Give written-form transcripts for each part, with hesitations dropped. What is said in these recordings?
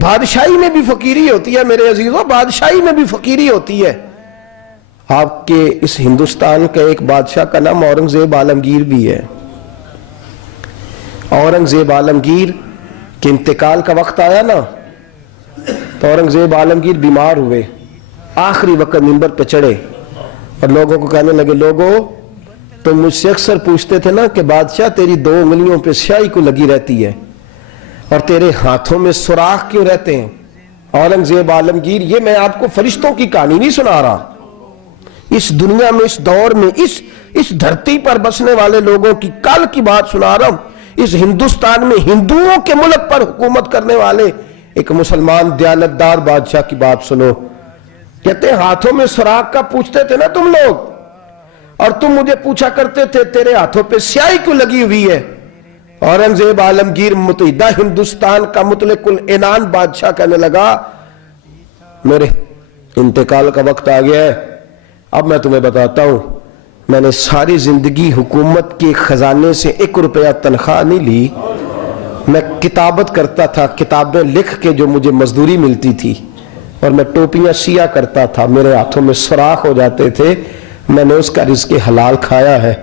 بادشاہی میں بھی فقیری ہوتی ہے میرے عزیزوں، بادشاہی میں بھی فقیری ہوتی ہے۔ آپ کے اس ہندوستان کے ایک بادشاہ کا نام اورنگزیب عالمگیر بھی ہے۔ اورنگزیب عالمگیر کے انتقال کا وقت آیا نا، تو اورنگزیب عالمگیر بیمار ہوئے، آخری وقت منبر پہ چڑھے اور لوگوں کو کہنے لگے، لوگوں تم مجھ سے اکثر پوچھتے تھے نا کہ بادشاہ تیری 2 انگلیوں پہ سیاہی کو لگی رہتی ہے اور تیرے ہاتھوں میں سوراخ کیوں رہتے ہیں؟ اورنگزیب عالمگیر، یہ میں آپ کو فرشتوں کی کہانی نہیں سنا رہا، اس دنیا میں، اس دور میں، اس دھرتی پر بسنے والے لوگوں کی کل کی بات سنا رہا ہوں۔ اس ہندوستان میں ہندوؤں کے ملک پر حکومت کرنے والے ایک مسلمان دیانتدار بادشاہ کی بات سنو۔ کہتے ہیں ہاتھوں میں سوراخ کا پوچھتے تھے نا تم لوگ، اور تم مجھے پوچھا کرتے تھے تیرے ہاتھوں پہ سیاہی کیوں لگی ہوئی ہے؟ اورنگزیب عالمگیر متحدہ ہندوستان کا مطلق العنان بادشاہ کہنے لگا، میرے انتقال کا وقت آ گیا ہے، اب میں تمہیں بتاتا ہوں، میں نے ساری زندگی حکومت کے خزانے سے 1 روپیہ تنخواہ نہیں لی، میں کتابت کرتا تھا، کتابیں لکھ کے جو مجھے مزدوری ملتی تھی، اور میں ٹوپیاں سیا کرتا تھا، میرے ہاتھوں میں سوراخ ہو جاتے تھے، میں نے اس کا رزق حلال کھایا ہے،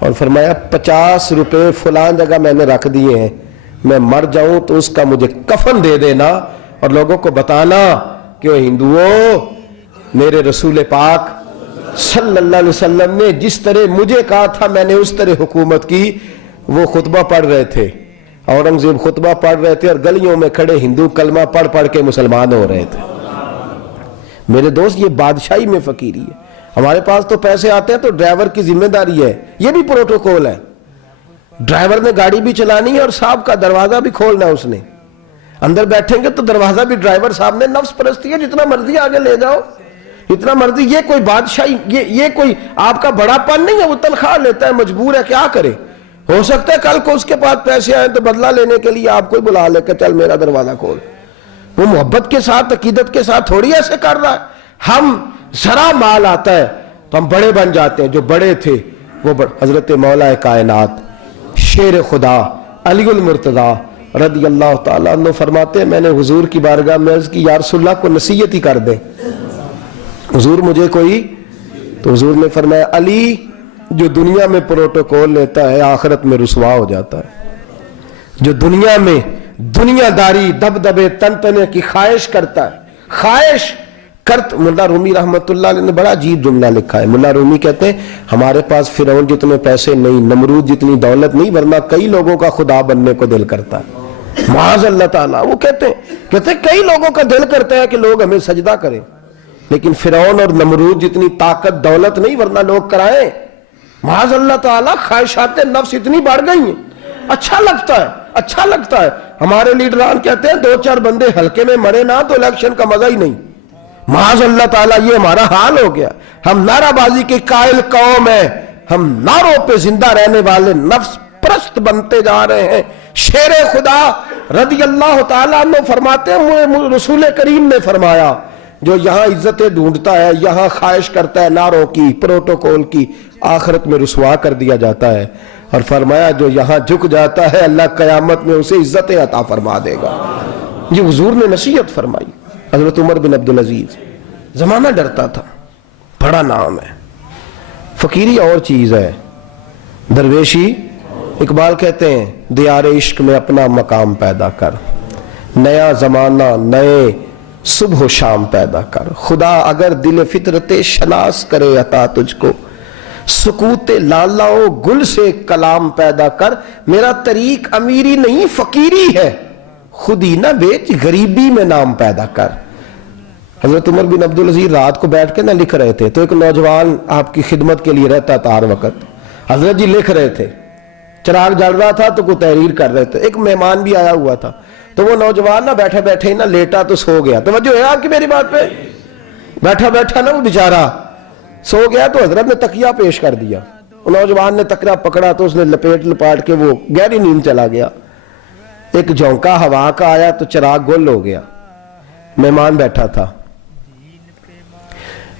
اور فرمایا 50 روپے فلان جگہ میں نے رکھ دیے ہیں، میں مر جاؤں تو اس کا مجھے کفن دے دینا اور لوگوں کو بتانا کہ ہندوؤں، میرے رسول پاک صلی اللہ علیہ وسلم نے جس طرح مجھے کہا تھا میں نے اس طرح حکومت کی۔ وہ خطبہ پڑھ رہے تھے، اورنگزیب خطبہ پڑھ رہے تھے اور گلیوں میں کھڑے ہندو کلمہ پڑھ پڑھ کے مسلمان ہو رہے تھے۔ میرے دوست، یہ بادشاہی میں فقیری ہے۔ ہمارے پاس تو پیسے آتے ہیں تو ڈرائیور کی ذمہ داری ہے، یہ بھی پروٹوکول ہے، ڈرائیور نے گاڑی بھی چلانی ہے اور صاحب کا دروازہ بھی کھولنا ہے، اس نے اندر بیٹھیں گے تو دروازہ بھی ڈرائیور صاحب نے۔ نفس پرستی ہے، جتنا مرضی آگے لے جاؤ، جتنا مرضی، یہ کوئی بادشاہی، یہ کوئی آپ کا بڑا پن نہیں ہے، وہ تنخواہ لیتا ہے، مجبور ہے، کیا کرے؟ ہو سکتا ہے کل کو اس کے پاس پیسے آئیں تو بدلہ لینے کے لیے آپ کو بلا لے کہ چل میرا دروازہ کھول۔ وہ محبت کے ساتھ، عقیدت کے ساتھ تھوڑی ایسے کر رہا ہے۔ ہم ذرا مال آتا ہے تو ہم بڑے بن جاتے ہیں، جو بڑے تھے وہ حضرت مولا کائنات شیر خدا علی المرتضیٰ رضی اللہ تعالیٰ عنہ فرماتے ہیں، میں نے حضور کی بارگاہ میں عرض کی، یا رسول اللہ کو نصیحت ہی کر دیں، حضور مجھے کوئی، تو حضور نے فرمایا، علی جو دنیا میں پروٹوکول لیتا ہے آخرت میں رسوا ہو جاتا ہے۔ جو دنیا میں دنیا داری، دبدبے، تنتنے کی خواہش کرتا ہے، خواہش کرت، ملا رومی رحمت اللہ علیہ نے بڑا عجیب جملہ لکھا ہے۔ ملا رومی کہتے ہیں ہمارے پاس فرعون جتنے پیسے نہیں، نمرود جتنی دولت نہیں، ورنہ کئی لوگوں کا خدا بننے کو دل کرتا ہے، معاذ اللہ تعالیٰ۔ وہ کہتے ہیں کئی لوگوں کا دل کرتا ہے کہ لوگ ہمیں سجدہ کریں، لیکن فرعون اور نمرود جتنی طاقت دولت نہیں، ورنہ لوگ کرائیں، معاذ اللہ تعالیٰ۔ خواہشات نفس اتنی بڑھ گئی ہیں، اچھا لگتا ہے، اچھا لگتا ہے۔ ہمارے لیڈران کہتے ہیں 2-4 بندے حلقے میں مرے نہ تو الیکشن کا مزہ ہی نہیں، معاذ اللہ تعالیٰ۔ یہ ہمارا حال ہو گیا، ہم نعرہ بازی کے قائل قوم ہیں، ہم نعروں پہ زندہ رہنے والے نفس پرست بنتے جا رہے ہیں۔ شیر خدا رضی اللہ تعالیٰ عنہ فرماتے ہیں، رسول کریم نے فرمایا، جو یہاں عزتیں ڈھونڈتا ہے، یہاں خواہش کرتا ہے نعروں کی، پروٹوکول کی، آخرت میں رسوا کر دیا جاتا ہے۔ اور فرمایا جو یہاں جھک جاتا ہے اللہ قیامت میں اسے عزتیں عطا فرما دے گا۔ یہ حضور نے نصیحت فرمائی۔ حضرت عمر بن عبدالعزیز، زمانہ ڈرتا تھا، بڑا نام ہے۔ فقیری اور چیز ہے، درویشی۔ اقبال کہتے ہیں دیار عشق میں اپنا مقام پیدا کر، نیا زمانہ نئے صبح و شام پیدا کر، خدا اگر دل فطرت شناس کرے عطا تجھ کو، سکوت لالا و گل سے کلام پیدا کر، میرا طریق امیری نہیں فقیری ہے، خود ہی نہ بیچ غریبی میں نام پیدا کر۔ حضرت عمر بن عبدالعزیز رات کو بیٹھ کے نہ لکھ رہے تھے، تو ایک نوجوان آپ کی خدمت کے لیے رہتا تھا ہر وقت، حضرت جی لکھ رہے تھے، چراغ جل رہا تھا تو کوئی تحریر کر رہے تھے، ایک مہمان بھی آیا ہوا تھا، تو وہ نوجوان نہ بیٹھے بیٹھے نہ لیٹا تو سو گیا۔ توجہ ہے آپ کی میری بات پہ؟ بیٹھا بیٹھا نہ وہ بیچارہ سو گیا، تو حضرت نے تکیہ پیش کر دیا، نوجوان نے تکیہ پکڑا تو اس نے لپاٹ کے وہ گہری نیند چلا گیا۔ ایک جھونکا ہوا کا آیا تو چراغ گل ہو گیا، مہمان بیٹھا تھا،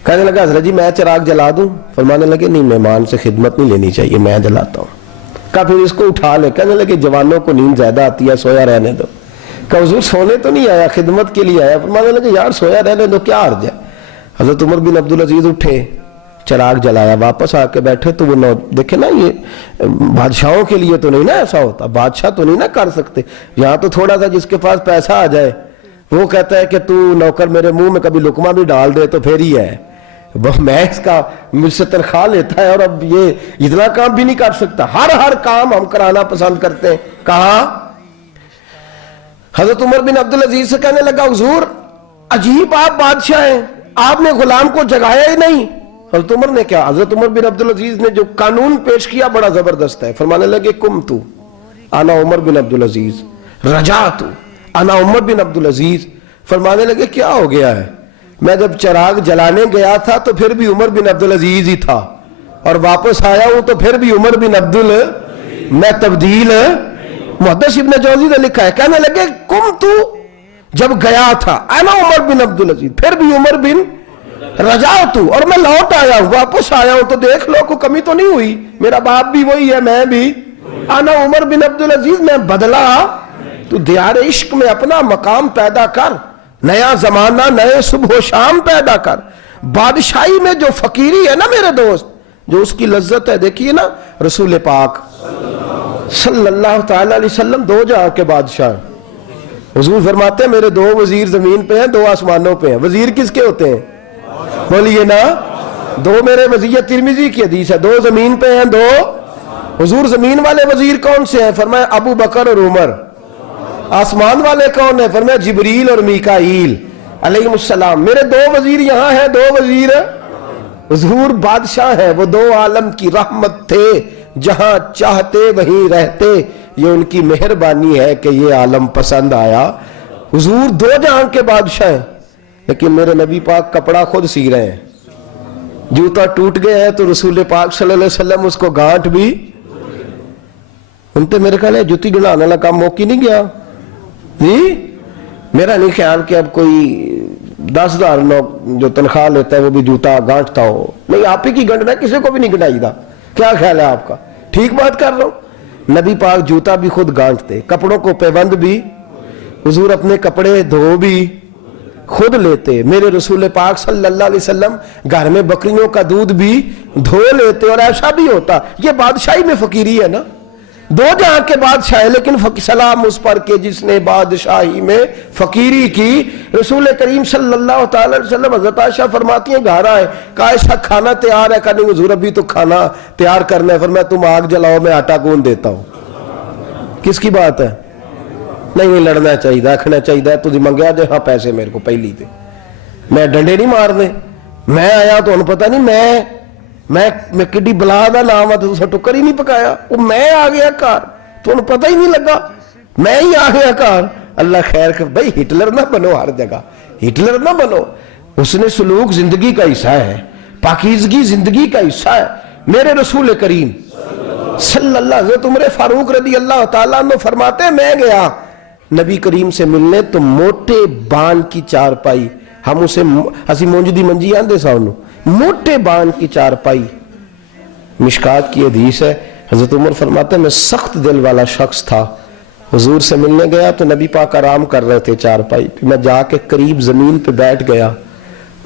کہنے لگا حضرت جی میں چراغ جلا دوں؟ فرمانے لگے نہیں، مہمان سے خدمت نہیں لینی چاہیے، میں جلاتا ہوں۔ کہا پھر اس کو اٹھا لے، کہنے لگے جوانوں کو نیند زیادہ آتی ہے، سویا رہنے دو۔ کہ حضور سونے تو نہیں آیا، خدمت کے لیے آیا. فرمانے لگے یار سویا رہنے دو، کیا عرض ہے. حضرت عمر بن عبدالعزیز اٹھے، چراغ جلایا، واپس آ کے بیٹھے تو وہ دیکھے نا، یہ بادشاہوں کے لیے تو نہیں نا ایسا ہوتا، بادشاہ تو نہیں نا کر سکتے. یہاں تو تھوڑا سا جس کے پاس پیسہ آ جائے وہ کہتا ہے کہ تو نوکر میرے منہ میں کبھی لقمہ بھی ڈال دے تو پھر ہی ہے، میں اس کا مجھ سے تنخواہ لیتا ہے اور اب یہ اتنا کام بھی نہیں کر سکتا. ہر کام ہم کرانا پسند کرتے ہیں. کہاں حضرت عمر بن عبدالعزیز سے کہنے لگا حضور عجیب آپ بادشاہ ہیں، آپ نے غلام کو جگایا ہی نہیں. حضرت عمر نے کیا، حضرت عمر بن عبدالعزیز نے جو قانون پیش کیا بڑا زبردست ہے. فرمانے لگے کم تو انا عمر بن عبدالعزیز رجعت انا عمر بن عبدالعزیز. فرمانے لگے کیا ہو گیا ہے، میں جب چراغ جلانے گیا تھا تو پھر بھی عمر بن عبدالعزیز ہی تھا، اور واپس آیا ہوں تو پھر بھی عمر بن میں تبدیل. محدث ابن جوزی نے لکھا ہے، کہنے لگے کم تو جب گیا تھا انا عمر بن عبدالعزیز، پھر بھی عمر بن رجعت، اور میں لوٹ آیا ہوں، واپس آیا ہوں تو دیکھ لو کوئی کمی تو نہیں ہوئی، میرا باپ بھی وہی ہے، میں بھی انا عمر بن عبدالعزیز. میں بدلا. تو دیار عشق میں اپنا مقام پیدا کر، نیا زمانہ نئے صبح و شام پیدا کر. بادشاہی میں جو فقیری ہے نا میرے دوست، جو اس کی لذت ہے، دیکھیے نا رسول پاک صلی اللہ تعالی علیہ وسلم دو جہاں کے بادشاہ. حضور فرماتے ہیں میرے دو وزیر زمین پہ ہیں، دو آسمانوں پہ ہیں. وزیر کس کے ہوتے ہیں؟ بولیے نا. دو میرے وزیر، ترمذی کی حدیث ہے، دو زمین پہ ہیں، دو. حضور زمین والے وزیر کون سے ہیں؟ فرمایا ابو بکر اور عمر. آسمان والے کون ہیں؟ فرمایا جبریل اور میکائیل علیہ السلام. میرے دو وزیر یہاں ہیں، دو وزیر. حضور بادشاہ ہیں، وہ دو عالم کی رحمت تھے، جہاں چاہتے وہیں رہتے. یہ ان کی مہربانی ہے کہ یہ عالم پسند آیا. حضور دو جہاں کے بادشاہ ہیں، لیکن میرے نبی پاک کپڑا خود سی رہے ہیں. جوتا ٹوٹ گئے ہیں تو رسول پاک صلی اللہ علیہ وسلم اس کو گانٹ بھی ان پہ میرے خیال ہے جوتی گنانے والا کام موقع نہیں گیا جی. میرا نہیں خیال کہ اب کوئی 10,000 جو تنخواہ لیتا ہے وہ بھی جوتا گانٹتا ہو. نہیں، آپ ہی کی گنڈنا، کسی کو بھی نہیں گنائی دا. کیا خیال ہے آپ کا؟ ٹھیک بات کر رہا ہوں. نبی پاک جوتا بھی خود گانٹتے، کپڑوں کو پیوند بھی، حضور اپنے کپڑے دھو بھی خود لیتے. میرے رسول پاک صلی اللہ علیہ وسلم گھر میں بکریوں کا دودھ بھی دھو لیتے. اور ایسا بھی ہوتا، یہ بادشاہی میں فقیری ہے نا. دو جہاں کے بادشاہ ہے، لیکن سلام اس پر کہ جس نے بادشاہی میں فقیری کی. رسول کریم صلی اللہ تعالی علیہ وسلم، حضرت عائشہ فرماتی ہیں گھر آئے، کہا عائشہ کھانا تیار ہے؟ کہا نہیں حضور ابھی تو کھانا تیار کرنا ہے. فرمایا تم آگ جلاؤ، میں آٹا گوندھ دیتا ہوں. کس کی بات ہے؟ نہیں لڑنا چاہیے، رکھنا چاہیے. تجھے منگیا دے ہاں پیسے میرے کو پہلی تھے، میں ڈنڈے نہیں مارنے. میں آیا تو انہوں پتہ نہیں میں کڈی بلا دا نام ہے تو ٹکر ہی نہیں پکایا. وہ میں آ گیا کار تو انہوں پتہ ہی نہیں لگا، میں ہی آ گیا کار. اللہ خیر کر. بھائی ہٹلر نہ بنو، ہر جگہ ہٹلر نہ بنو. حسن سلوک زندگی کا حصہ ہے، پاکیزگی زندگی کا حصہ ہے. میرے رسول کریم صلی اللہ علیہ وسلم، عمر فاروق رضی اللہ تعالیٰ عنہ فرماتے ہیں میں گیا نبی کریم سے ملنے تو موٹے بان کی چارپائی، ہم اسے ہسی مونجدی منجی آندے سا انہوں، موٹے بان کی چارپائی. مشکات کی حدیث ہے. حضرت عمر فرماتے ہیں میں سخت دل والا شخص تھا، حضور سے ملنے گیا تو نبی پاک آرام کر رہے تھے چارپائی پہ. میں جا کے قریب زمین پہ بیٹھ گیا،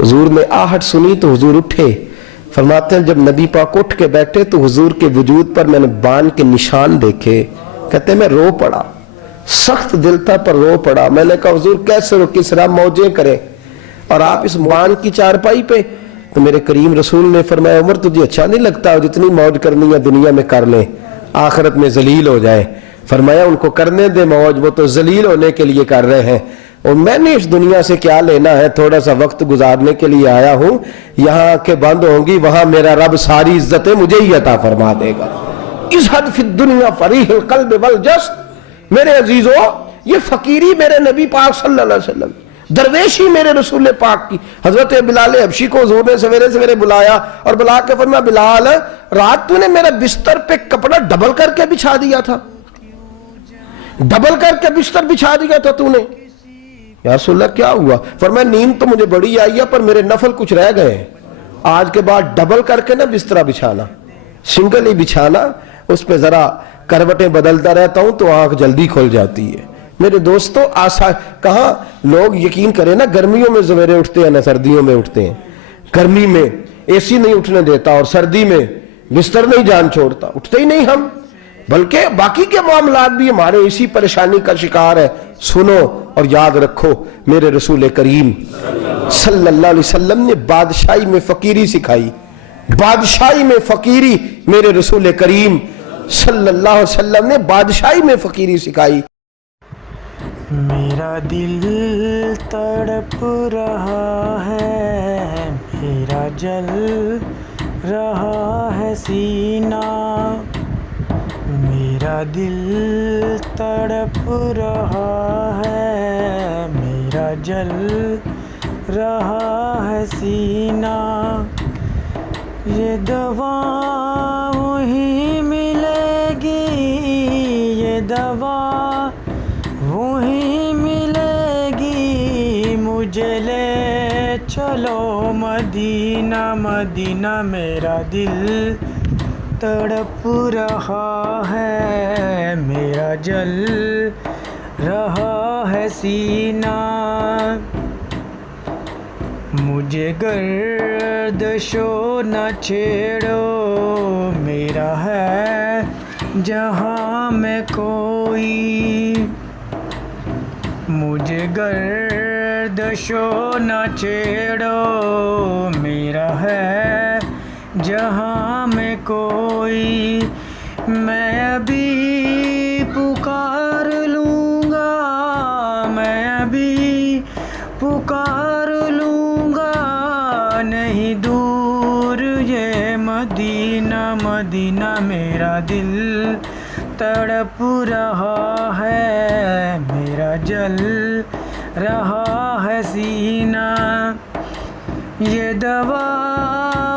حضور نے آہٹ سنی تو حضور اٹھے. فرماتے ہیں جب نبی پاک اٹھ کے بیٹھے تو حضور کے وجود پر میں نے بان کے نشان دیکھے. کہتے ہیں میں رو پڑا، سخت دل تھا پر رو پڑا. میں نے کہا حضور کیسے رو، کس طرح موجیں کرے اور آپ اس بان کی چارپائی پہ؟ تو میرے کریم رسول نے فرمایا عمر تجھے اچھا نہیں لگتا؟ جتنی موج کرنی ہے دنیا میں کر لیں، آخرت میں ذلیل ہو جائے. فرمایا ان کو کرنے دے موج، وہ تو ذلیل ہونے کے لیے کر رہے ہیں، اور میں نے اس دنیا سے کیا لینا ہے، تھوڑا سا وقت گزارنے کے لیے آیا ہوں. یہاں آنکھیں بند ہوں گی، وہاں میرا رب ساری عزتیں مجھے ہی عطا فرما دے گا. اس حد فی الدنیا فریح القلب والجسد. میرے عزیزو، یہ فقیری میرے نبی پاک صلی اللہ علیہ وسلم، درویشی میرے رسول پاک کی. حضرت بلال حبشی کو حضور نے سویرے سویرے بلایا اور بلا کے فرمایا بلال رات تو نے میرا بستر پہ کپڑا ڈبل کر کے بچھا دیا تھا، ڈبل کر کے بستر بچھا دیا تھا تو نے. یا رسول اللہ کیا ہوا؟ فرمایا نیند تو مجھے بڑی آئی ہے پر میرے نفل کچھ رہ گئے ہیں، آج کے بعد ڈبل کر کے نہ بسترا بچھانا، سنگل ہی بچھانا. اس پہ ذرا کروٹیں بدلتا رہتا ہوں تو آنکھ جلدی کھل جاتی ہے. میرے دوستو کہاں لوگ یقین کریں نا، گرمیوں میں سویرے اٹھتے ہیں نا سردیوں میں اٹھتے ہیں. گرمی میں اے سی نہیں اٹھنے دیتا اور سردی میں بستر نہیں جان چھوڑتا، اٹھتے ہی نہیں ہم. بلکہ باقی کے معاملات بھی ہمارے اسی پریشانی کا شکار ہے. سنو اور یاد رکھو، میرے رسول کریم صلی اللہ علیہ وسلم نے بادشاہی میں فقیری سکھائی. بادشاہی میں فقیری میرے رسول کریم صلی اللہ علیہ وسلم نے بادشاہی میں فقیری سکھائی. میرا دل تڑپ رہا ہے، میرا جل رہا ہے سینہ. میرا دل تڑپ رہا ہے، میرا جل رہا ہے سینہ. یہ دوا وہی ملے گی، یہ دوا وہی ملے گی، مجھے لے چلو مدینہ مدینہ. میرا دل تڑپ رہا ہے، میرا جل رہا ہے سینہ. مجھے گردشو نہ چھیڑو، میرا ہے جہاں میں کوئی. مجھے گردشو نہ چھیڑو، میرا ہے جہاں میں کوئی. میں ابھی پکار لوں گا، میں ابھی پکار لوں گا، نہیں دور یہ مدینہ مدینہ. میرا دل تڑپ رہا ہے، میرا جل رہا ہے سینہ. یہ دوا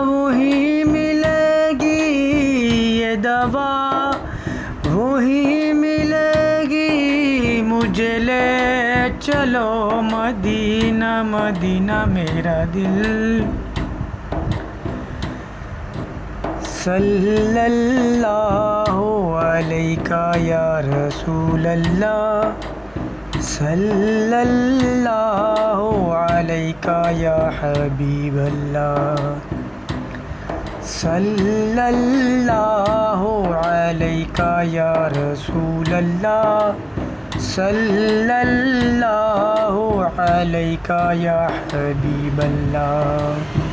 وہی ملے گی، یہ دوا وہی ملے گی، مجھے لے چلو مدینہ مدینہ. میرا دل صلی اللہ علیہ یا رسول اللہ، صلی اللہ علیہ یا حبیب اللہ، صلی اللہ علیہ یا رسول اللہ، صلی اللہ علیہ یا حبیب اللہ.